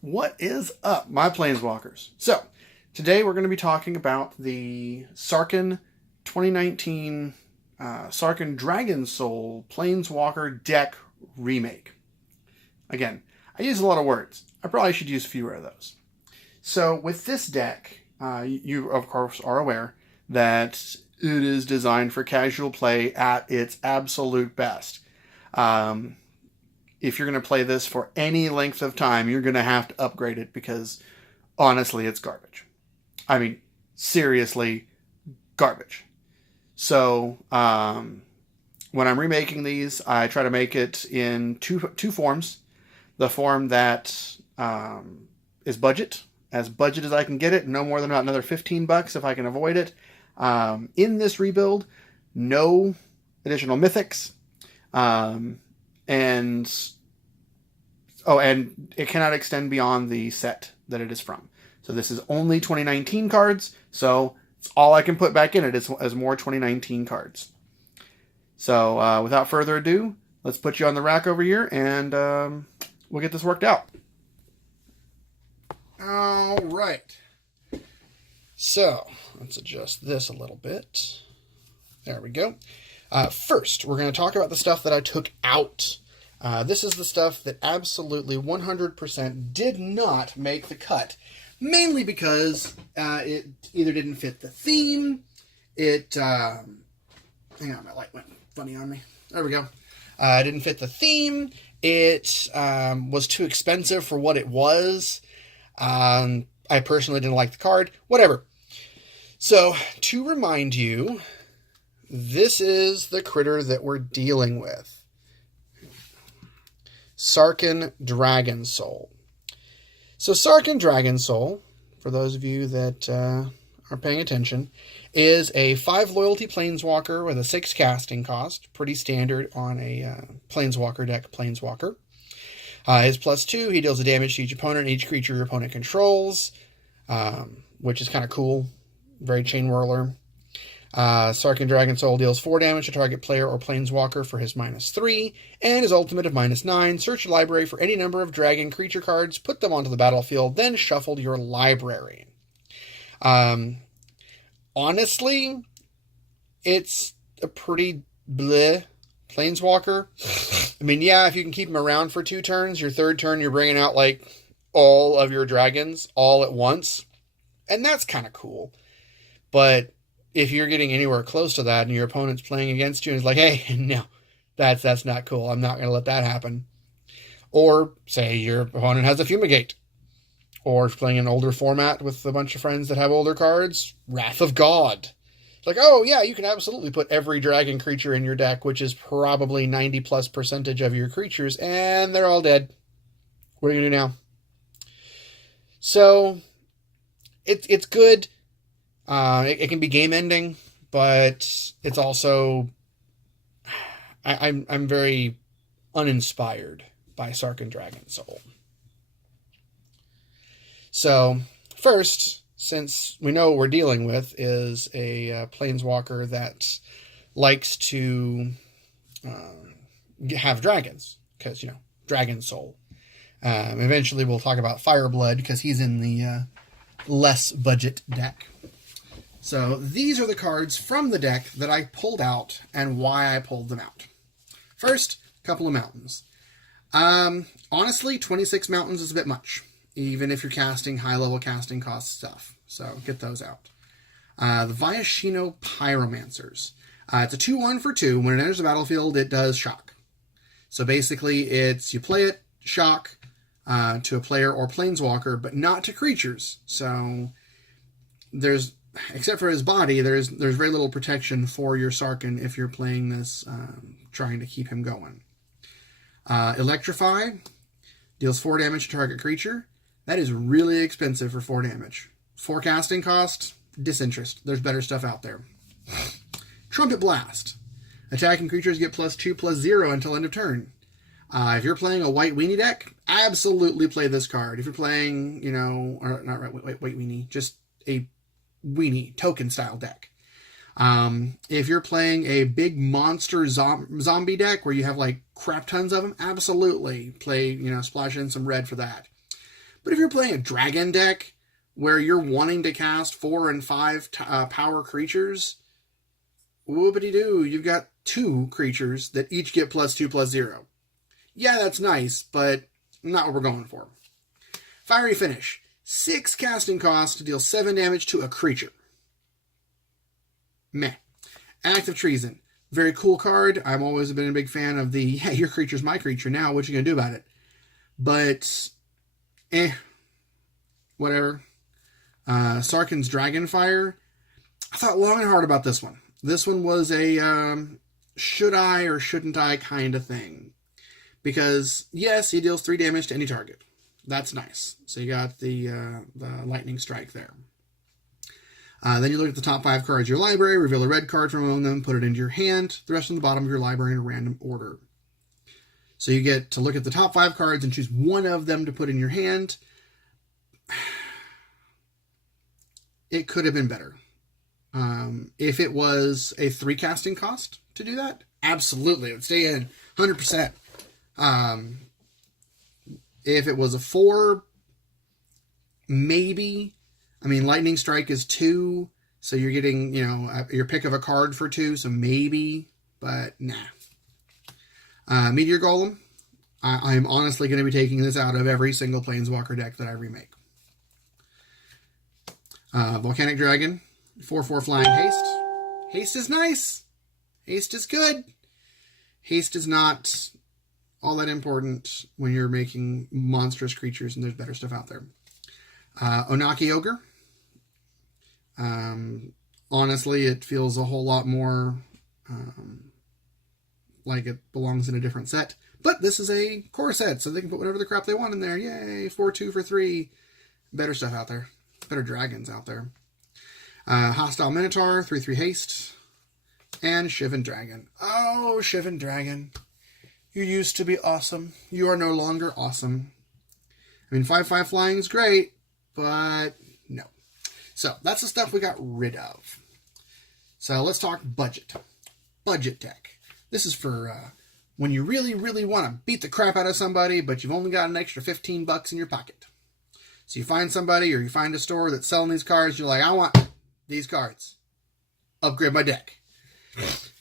What is up, my Planeswalkers? So, today we're going to be talking about the Sarkhan 2019 Sarkhan Dragon Soul Planeswalker deck remake. Again, I use a lot of words. I probably should use fewer of those. So, with this deck, you of course are aware that it is designed for casual play at its absolute best. If you're going to play this for any length of time, you're going to have to upgrade it because, honestly, it's garbage. I mean, seriously, garbage. So, when I'm remaking these, I try to make it in two forms. The form that is budget as I can get it, no more than about another $15 if I can avoid it. In this rebuild, no additional mythics. And it cannot extend beyond the set that it is from. So this is only 2019 cards, so it's all I can put back in it is more 2019 cards. So without further ado, let's put you on the rack over here, and we'll get this worked out. All right. So let's adjust this a little bit. There we go. First, we're going to talk about the stuff that I took out. This is the stuff that absolutely 100% did not make the cut. Mainly because it either didn't fit the theme, hang on, my light went funny on me. There we go. It didn't fit the theme, it was too expensive for what it was. I personally didn't like the card, whatever. So, to remind you, this is the critter that we're dealing with. Sarkhan Dragon Soul. So Sarkhan Dragon Soul, for those of you that are paying attention, is a 5 loyalty Planeswalker with a 6 casting cost. Pretty standard on a Planeswalker deck Planeswalker. His +2, he deals a damage to each opponent and each creature your opponent controls, which is kind of cool. Very chain whirler. Sarkhan Dragon Soul deals 4 damage to target player or Planeswalker for his -3, and his ultimate of -9. Search your library for any number of dragon creature cards, put them onto the battlefield, then shuffle your library. Honestly, it's a pretty bleh Planeswalker. I mean, yeah, if you can keep him around for 2 turns, your 3rd turn you're bringing out, like, all of your dragons all at once, and that's kind of cool. But if you're getting anywhere close to that and your opponent's playing against you and it's like, hey, no, that's not cool. I'm not going to let that happen. Or say your opponent has a Fumigate. Or if you're playing an older format with a bunch of friends that have older cards, Wrath of God. It's like, oh yeah, you can absolutely put every dragon creature in your deck, which is probably 90+% of your creatures, and they're all dead. What are you going to do now? So, it's good. It can be game ending, but it's also, I'm very uninspired by Sarkhan Dragon Soul. So first, since we know what we're dealing with is a Planeswalker that likes to have dragons, because, you know, Dragon Soul. Eventually we'll talk about Fireblood, because he's in the less budget deck. So these are the cards from the deck that I pulled out and why I pulled them out. First, a couple of mountains. Honestly, 26 mountains is a bit much, even if you're casting high-level casting cost stuff. So get those out. The Viashino Pyromancers. It's a 2/1 for 2. When it enters the battlefield, it does shock. So basically, it's you play it, shock, to a player or Planeswalker, but not to creatures. So there's, except for his body, there's very little protection for your Sarkhan if you're playing this, trying to keep him going. Electrify deals 4 damage to target creature. That is really expensive for 4 damage. 4 casting cost, disinterest. There's better stuff out there. Trumpet Blast. Attacking creatures get +2/+0 until end of turn. If you're playing a white weenie deck, absolutely play this card. If you're playing, you know, or not white weenie, just a weenie token style deck. If you're playing a big monster zombie deck where you have like crap tons of them, absolutely play, you know, splash in some red for that. But if you're playing a dragon deck where you're wanting to cast 4 and 5 power creatures, whoopity-doo, you've got 2 creatures that each get +2/+0. Yeah, that's nice, but not what we're going for. Fiery Finish. 6 casting costs to deal 7 damage to a creature. Meh. Act of Treason. Very cool card. I've always been a big fan of the, hey, your creature's my creature now, what you gonna do about it? But, whatever. Sarkhan's Dragonfire. I thought long and hard about this one. This one was a should I or shouldn't I kind of thing. Because, yes, he deals 3 damage to any target. That's nice. So you got the lightning strike there. Then you look at the top 5 cards of your library, reveal a red card from among them, put it into your hand, the rest on the bottom of your library in a random order. So you get to look at the top 5 cards and choose one of them to put in your hand. It could have been better. If it was a 3 casting cost to do that, absolutely. It would stay in 100%. If it was a 4, maybe. I mean, Lightning Strike is 2, so you're getting, your pick of a card for 2, so maybe, but nah. Meteor Golem. I'm honestly going to be taking this out of every single Planeswalker deck that I remake. Volcanic Dragon. 4/4 Flying Haste. Haste is nice. Haste is good. Haste is not all that important when you're making monstrous creatures and there's better stuff out there. Onaki Ogre. Honestly, it feels a whole lot more like it belongs in a different set. But this is a core set, so they can put whatever the crap they want in there. Yay, 4/2 for 3. Better stuff out there. Better dragons out there. Hostile Minotaur, 3/3 haste. And Shivan Dragon. Oh, Shivan Dragon. You used to be awesome. You are no longer awesome. I mean, 5/5 flying is great, but no. So, that's the stuff we got rid of. So, let's talk budget. Budget deck. This is for when you really, really want to beat the crap out of somebody, but you've only got an extra $15 in your pocket. So, you find somebody or you find a store that's selling these cards, you're like, I want these cards. Upgrade my deck.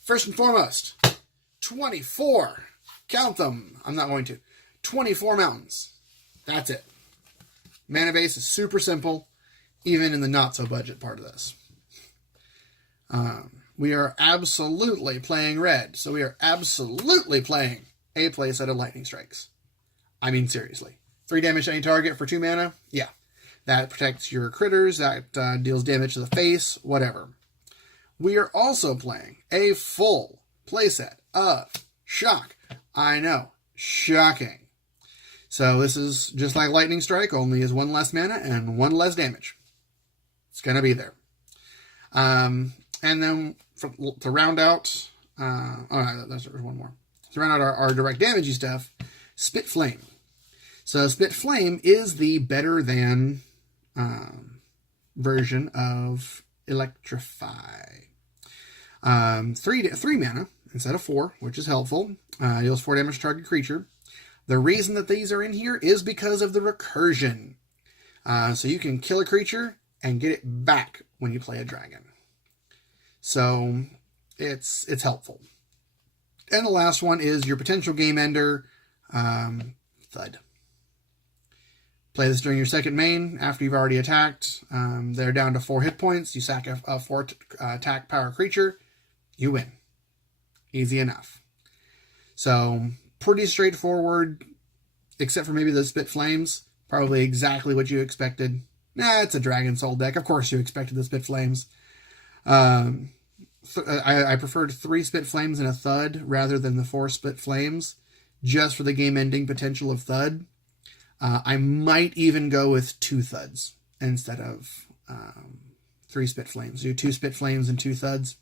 First and foremost, 24. Count them. I'm not going to. 24 mountains. That's it. Mana base is super simple, even in the not-so-budget part of this. We are absolutely playing red, so we are absolutely playing a playset of Lightning Strikes. I mean, seriously. 3 damage to any target for 2 mana? Yeah. That protects your critters, that deals damage to the face, whatever. We are also playing a full playset of Shock. I know. Shocking. So this is just like Lightning Strike, only is 1 less mana and 1 less damage. It's going to be there. And then to round out... there's one more. To round out our direct damagey stuff, Spit Flame. So Spit Flame is the better than version of Electrify. 3 mana instead of 4, which is helpful. Deals 4 damage to target creature. The reason that these are in here is because of the recursion. So you can kill a creature and get it back when you play a dragon. So it's helpful. And the last one is your potential game ender, Thud. Play this during your second main after you've already attacked. They're down to 4 hit points. You sack a 4 attack power creature. You win. Easy enough. So, pretty straightforward, except for maybe the Spit Flames. Probably exactly what you expected. Nah, it's a Dragon Soul deck. Of course you expected the Spit Flames. I preferred 3 Spit Flames and a Thud rather than the 4 Spit Flames, just for the game-ending potential of Thud. I might even go with 2 Thuds instead of 3 Spit Flames. Do 2 Spit Flames and 2 Thuds.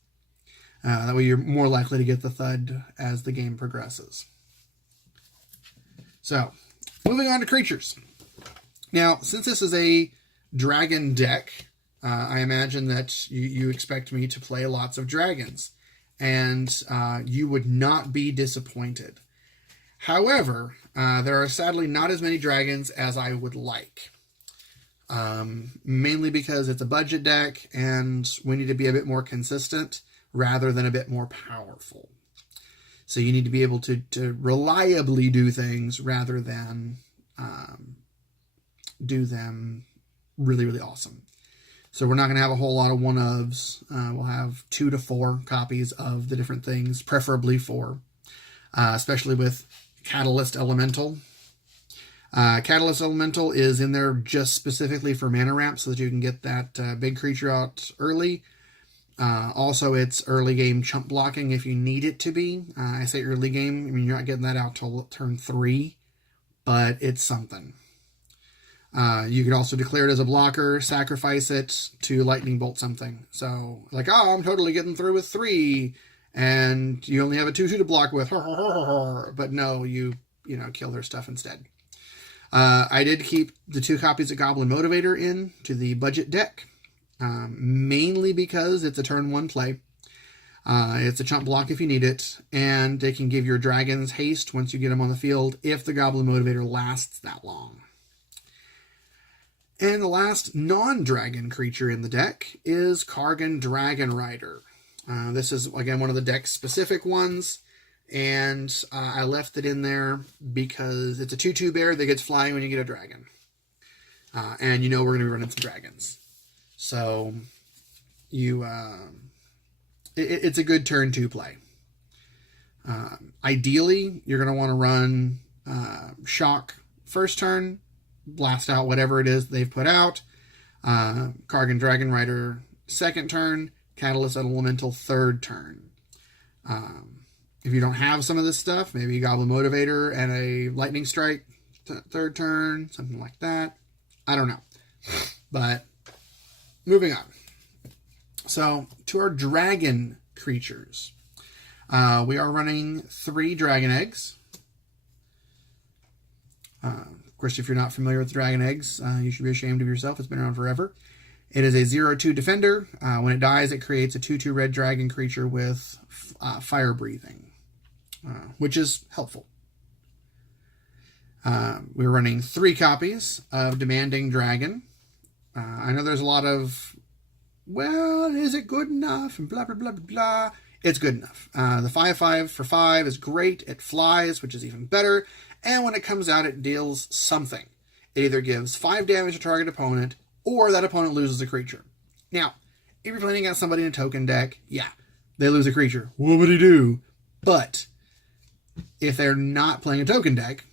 That way you're more likely to get the Thud as the game progresses. So, moving on to creatures. Now, since this is a dragon deck, I imagine that you expect me to play lots of dragons. And you would not be disappointed. However, there are sadly not as many dragons as I would like. Mainly because it's a budget deck and we need to be a bit more consistent rather than a bit more powerful. So you need to be able to reliably do things rather than do them really, really awesome. So we're not going to have a whole lot of one-ofs. We'll have 2 to 4 copies of the different things, preferably 4, especially with Catalyst Elemental. Catalyst Elemental is in there just specifically for mana ramp so that you can get that big creature out early. Also, it's early game chump blocking if you need it to be. I say early game, I mean, you're not getting that out till turn 3, but it's something. You could also declare it as a blocker, sacrifice it to lightning bolt something. So, like, oh, I'm totally getting through with 3, and you only have a 2/2 to block with, but no, you kill their stuff instead. I did keep the 2 copies of Goblin Motivator in to the budget deck, mainly because it's a turn 1 play. It's a chump block if you need it, and it can give your dragons haste once you get them on the field if the Goblin Motivator lasts that long. And the last non-dragon creature in the deck is Kargan Dragon Rider. This is, again, one of the deck-specific ones, and I left it in there because it's a 2/2 bear that gets flying when you get a dragon. And we're going to be running some dragons. So, it's a good turn 2 play. Ideally, you're going to want to run Shock first turn, blast out whatever it is they've put out. Kargan Dragon Rider second turn, Catalyst Elemental third turn. If you don't have some of this stuff, maybe Goblin Motivator and a Lightning Strike third turn, something like that. I don't know. But moving on. So to our dragon creatures. We are running 3 dragon eggs. Of course, if you're not familiar with dragon eggs, you should be ashamed of yourself. It's been around forever. It is a 0/2 defender. When it dies, it creates a 2/2 red dragon creature with fire breathing, which is helpful. We're running 3 copies of Demanding Dragon. I know there's a lot of, well, is it good enough? And blah, blah, blah, blah, blah. It's good enough. The 5/5 for 5 is great. It flies, which is even better. And when it comes out, it deals something. It either gives 5 damage to target opponent, or that opponent loses a creature. Now, if you're playing against somebody in a token deck, yeah, they lose a creature. What would he do? But if they're not playing a token deck,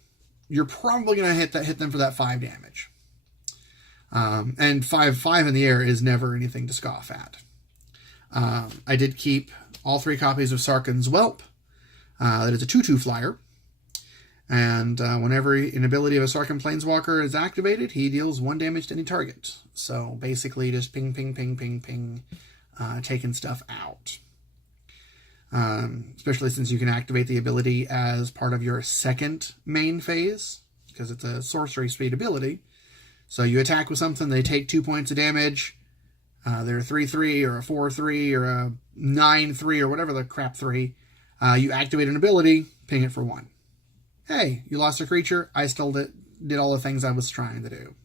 you're probably going to hit them for that 5 damage. And 5/5 in the air is never anything to scoff at. I did keep all 3 copies of Sarkhan's Whelp. That is a 2/2 flyer. And whenever an ability of a Sarkhan Planeswalker is activated, he deals 1 damage to any target. So basically just ping, ping, ping, ping, ping, taking stuff out. Especially since you can activate the ability as part of your second main phase, because it's a sorcery speed ability. So you attack with something, they take 2 points of damage. They're a 3/3 or a 4/3 or a 9/3 or whatever the crap 3. You activate an ability, ping it for 1. Hey, you lost a creature, I still did all the things I was trying to do.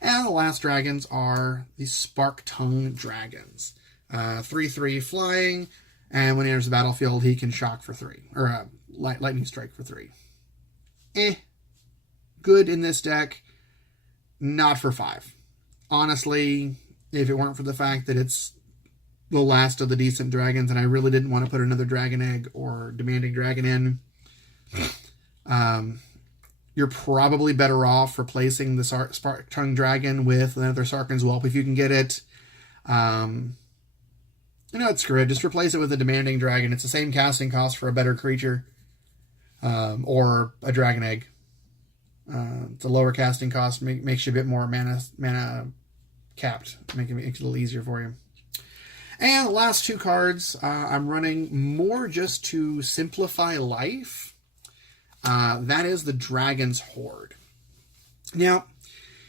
And the last dragons are the Spark Tongue Dragons. 3/3 flying, and when he enters the battlefield, he can shock for 3. Or lightning strike for 3. Good in this deck, not for 5. Honestly, if it weren't for the fact that it's the last of the decent dragons, and I really didn't want to put another dragon egg or demanding dragon in, you're probably better off replacing the Spark Tongue Dragon with another Sarkhan's Whelp if you can get it. Screw it. Just replace it with a Demanding Dragon. It's the same casting cost for a better creature, or a dragon egg. It's a lower casting cost, makes you a bit more mana capped, making it a little easier for you. And the last 2 cards, I'm running more just to simplify life. That is the Dragon's Horde. Now,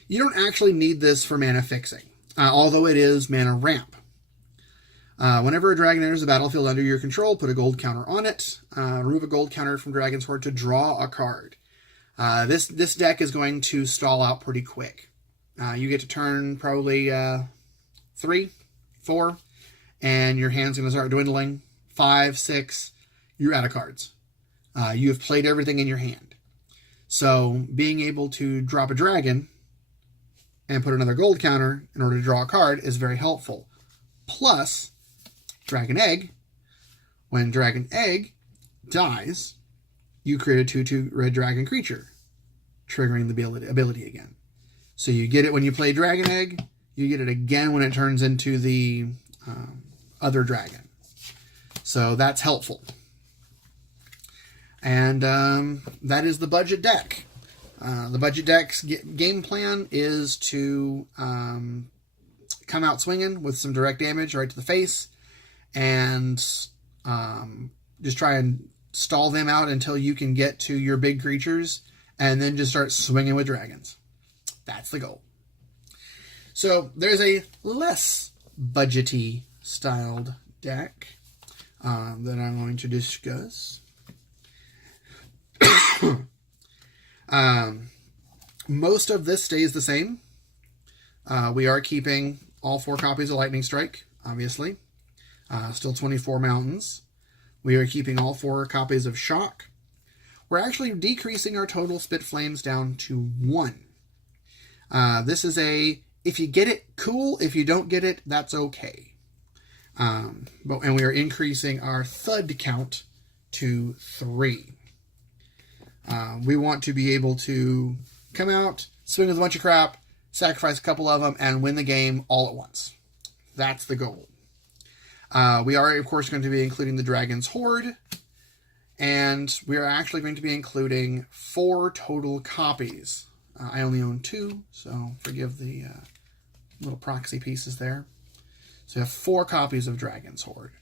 you don't actually need this for mana fixing, although it is mana ramp. Whenever a dragon enters the battlefield under your control, put a gold counter on it. Remove a gold counter from Dragon's Horde to draw a card. This deck is going to stall out pretty quick. You get to turn probably 3, 4, and your hand's going to start dwindling. 5, 6, you're out of cards. You have played everything in your hand. So being able to drop a dragon and put another gold counter in order to draw a card is very helpful. Plus, Dragon Egg. When Dragon Egg dies, you create a 2/2 red dragon creature, triggering the ability again. So you get it when you play Dragon Egg. You get it again when it turns into the other dragon. So that's helpful. And that is the budget deck. The budget deck's game plan is to come out swinging with some direct damage right to the face, and just try and stall them out until you can get to your big creatures, and then just start swinging with dragons. That's the goal. So there's a less budgety styled deck that I'm going to discuss. Most of this stays the same. We are keeping all 4 copies of Lightning Strike, obviously. Still 24 mountains. We are keeping all 4 copies of Shock. We're actually decreasing our total Spit Flames down to 1. This is if you get it, cool. If you don't get it, that's okay. And we are increasing our Thud count to 3. We want to be able to come out, swing with a bunch of crap, sacrifice a couple of them, and win the game all at once. That's the goal. We are, of course, going to be including the Dragon's Horde, and we are actually going to be including 4 total copies. I only own 2, so forgive the little proxy pieces there. So you have 4 copies of Dragon's Horde.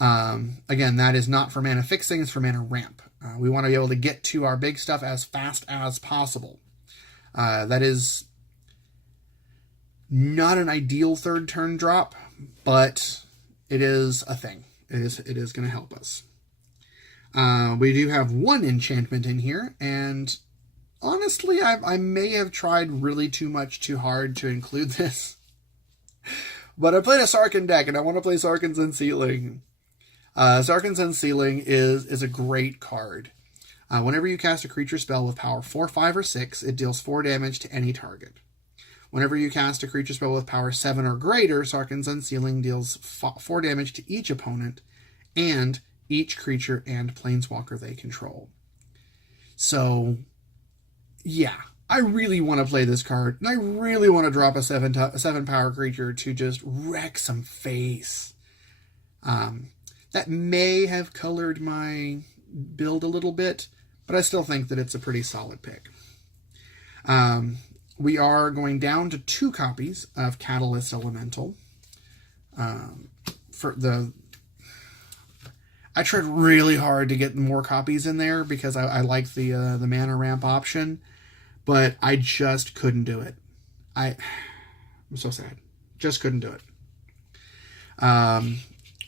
Again, that is not for mana fixing, it's for mana ramp. We want to be able to get to our big stuff as fast as possible. That is not an ideal 3rd turn drop, but it is a thing. It is going to help us. We do have 1 enchantment in here, and honestly, I may have tried really too hard to include this. But I played a Sarkhan deck, and I want to play Sarkhan's Unsealing. Sarkhan's Unsealing is a great card. Whenever you cast a creature spell with power 4, 5, or 6, it deals 4 damage to any target. Whenever you cast a creature spell with power 7 or greater, Sarkhan's Unsealing deals 4 damage to each opponent and each creature and planeswalker they control. So, yeah, I really want to play this card, and I really want to drop a 7 power creature to just wreck some face. That may have colored my build a little bit, but I still think that it's a pretty solid pick. We are going down to 2 copies of Catalyst Elemental. I tried really hard to get more copies in there because I like the mana ramp option, but I just couldn't do it. I'm so sad. Just couldn't do it.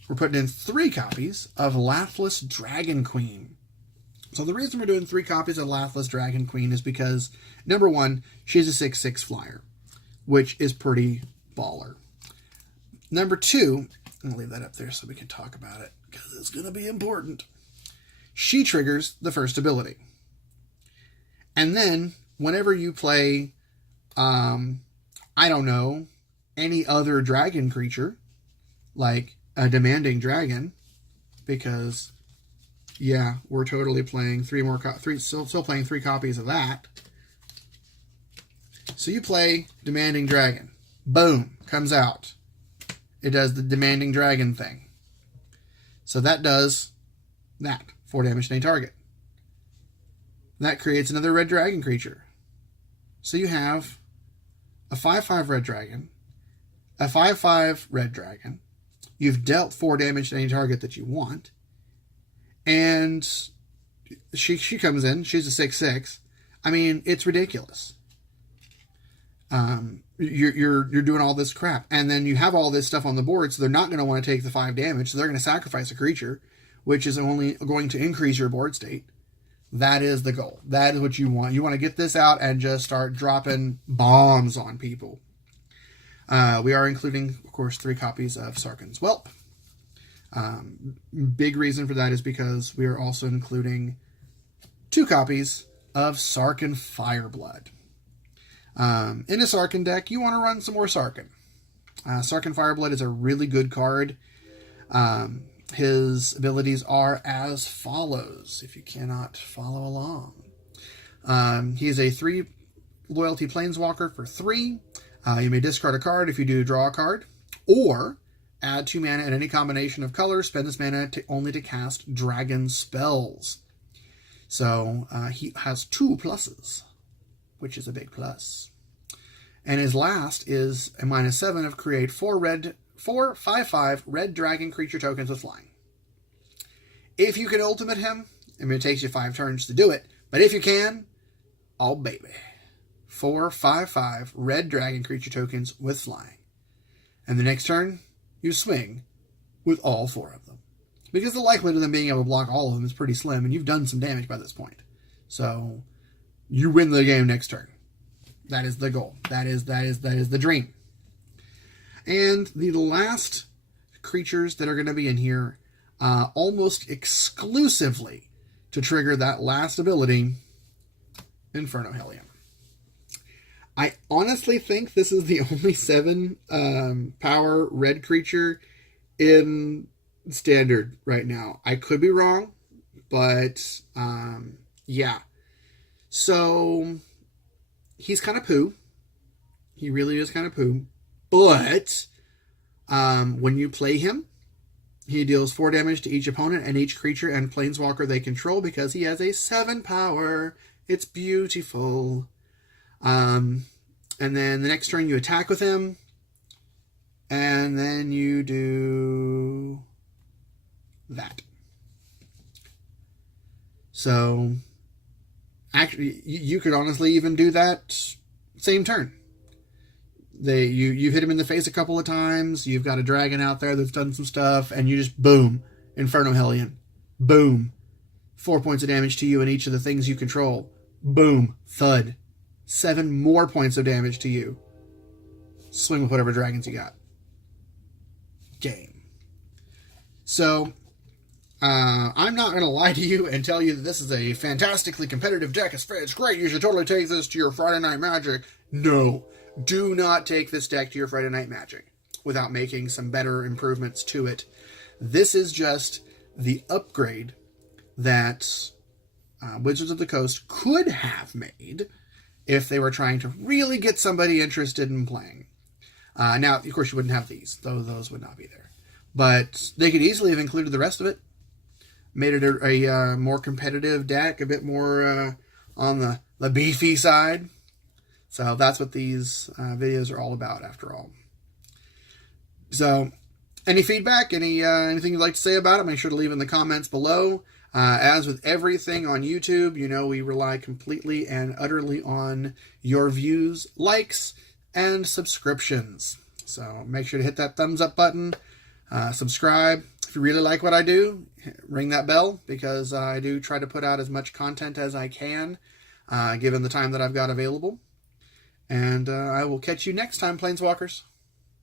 We're putting in 3 copies of Lathliss Dragon Queen. So the reason we're doing 3 copies of Lathliss Dragon Queen is because, number 1, she's a 6/6 flyer, which is pretty baller. Number 2, I'm going to leave that up there so we can talk about it, because it's going to be important. She triggers the first ability. And then, whenever you play, I don't know, any other dragon creature, like a Demanding Dragon, because, yeah, we're totally playing still playing 3 copies of that. So you play Demanding Dragon. Boom, comes out. It does the Demanding Dragon thing. So that does that, 4 damage to any target. That creates another red dragon creature. So you have a 5/5 red dragon, a 5/5 red dragon. You've dealt 4 damage to any target that you want. And she comes in. She's a 6/6. I mean, it's ridiculous. you're doing all this crap, and then you have all this stuff on the board, so they're not going to want to take the 5 damage, so they're going to sacrifice a creature, which is only going to increase your board state. That is the goal. That is what you want. You want to get this out and just start dropping bombs on people. We are including, of course, 3 copies of Sarkhan's Whelp. Big reason for that is because we are also including 2 copies of Sarkhan Fireblood. In a Sarkhan deck, you want to run some more Sarkhan. Sarkhan Fireblood is a really good card. His abilities are as follows, if you cannot follow along. He is a 3 loyalty Planeswalker for 3. You may discard a card. If you do, draw a card. Or add 2 mana in any combination of colors. Spend this mana only to cast dragon spells. So he has 2 pluses, which is a big plus. And his last is a -7 of create 4 5/5 red dragon creature tokens with flying. If you can ultimate him, I mean, it takes you 5 turns to do it, but if you can, oh baby. 4 5/5 red dragon creature tokens with flying. And the next turn, you swing with all 4 of them. Because the likelihood of them being able to block all of them is pretty slim, and you've done some damage by this point. So, you win the game next turn. That is the goal. That is the dream. And the last creatures that are going to be in here, almost exclusively to trigger that last ability, Inferno Hellion. I honestly think this is the only 7 power red creature in Standard right now. I could be wrong, but yeah. So he's kind of poo. He really is kind of poo. But when you play him, he deals 4 damage to each opponent and each creature and planeswalker they control because he has a 7 power. It's beautiful. And then the next turn you attack with him. And then you do that. So, actually, you could honestly even do that same turn. You hit him in the face a couple of times. You've got a dragon out there that's done some stuff, and you just boom, Inferno Hellion, boom, 4 points of damage to you and each of the things you control. Boom, thud, 7 more points of damage to you. Swing with whatever dragons you got. Game. So, I'm not going to lie to you and tell you that this is a fantastically competitive deck. It's great. You should totally take this to your Friday Night Magic. No. Do not take this deck to your Friday Night Magic without making some better improvements to it. This is just the upgrade that Wizards of the Coast could have made if they were trying to really get somebody interested in playing. Now, of course, you wouldn't have these. Those would not be there. But they could easily have included the rest of it. Made it a more competitive deck, a bit more on the beefy side. So that's what these videos are all about, after all. So, any feedback, anything you'd like to say about it, make sure to leave in the comments below. As with everything on YouTube, you know we rely completely and utterly on your views, likes, and subscriptions. So make sure to hit that thumbs up button, subscribe. If you really like what I do, ring that bell, because I do try to put out as much content as I can, given the time that I've got available. And I will catch you next time, Planeswalkers.